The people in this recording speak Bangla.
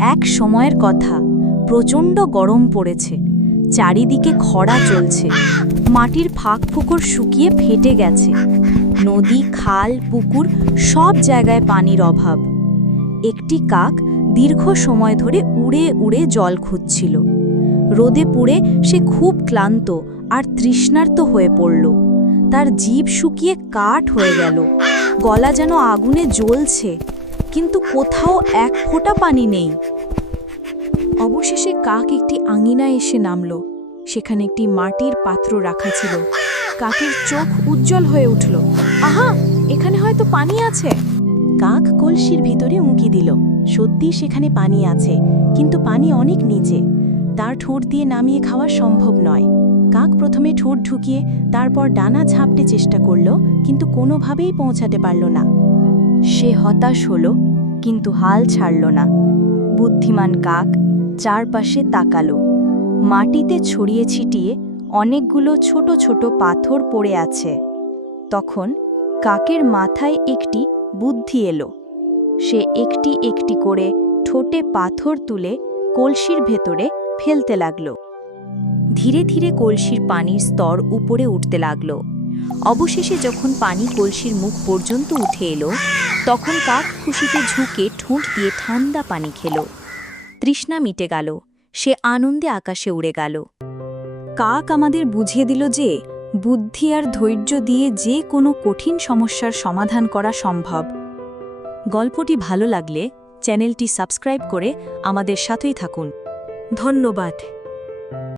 এক সময়ের কথা। প্রচণ্ড গরম পড়েছে। চারিদিকে খরা চলছে। মাটির ফাঁক ফুকর শুকিয়ে ফেটে গেছে। নদী, খাল, পুকুর সব জায়গায় পানির অভাব। একটি কাক দীর্ঘ সময় ধরে উড়ে উড়ে জল খুঁজছিল। রোদে পুড়ে সে খুব ক্লান্ত আর তৃষ্ণার্ত হয়ে পড়ল। তার জীব শুকিয়ে কাঠ হয়ে গেল। গলা যেন আগুনে জ্বলছে। কিন্তু কোথাও এক ফোঁটা পানি নেই। অবশেষে কাক একটি আঙিনায় এসে নামল। সেখানে একটি মাটির পাত্র রাখা ছিল। কাকের চোখ উজ্জ্বল হয়ে উঠল। আহা, এখানে হয়তো পানি আছে। কাক কলসির ভিতরে উঁকি দিল। সত্যি সেখানে পানি আছে, কিন্তু পানি অনেক নিচে। তার ঠোঁট দিয়ে নামিয়ে খাওয়া সম্ভব নয়। কাক প্রথমে ঠোঁট ঢুকিয়ে তারপর ডানা ঝাপটে চেষ্টা করল, কিন্তু কোনোভাবেই পৌঁছাতে পারল না। সে হতাশ হলো, কিন্তু হাল ছাড়ল না। বুদ্ধিমান কাক চারপাশে তাকালো। মাটিতে ছড়িয়ে ছিটিয়ে অনেকগুলো ছোট ছোট পাথর পড়ে আছে। তখন কাকের মাথায় একটি বুদ্ধি এলো। সে একটি একটি করে ঠোঁটে পাথর তুলে কলসির ভেতরে ফেলতে লাগল। ধীরে ধীরে কলসির পানির স্তর উপরে উঠতে লাগল। অবশেষে যখন পানি কলসির মুখ পর্যন্ত উঠে এলো তখন কাক খুশিতে ঝুঁকে ঠোঁট দিয়ে ঠান্ডা পানি খেল। তৃষ্ণা মিটে গেল। সে আনন্দে আকাশে উড়ে গেল। কাক আমাদের বুঝিয়ে দিল যে, বুদ্ধি আর ধৈর্য দিয়ে যে কোনো কঠিন সমস্যার সমাধান করা সম্ভব। গল্পটি ভালো লাগলে চ্যানেলটি সাবস্ক্রাইব করে আমাদের সাথেই থাকুন। ধন্যবাদ।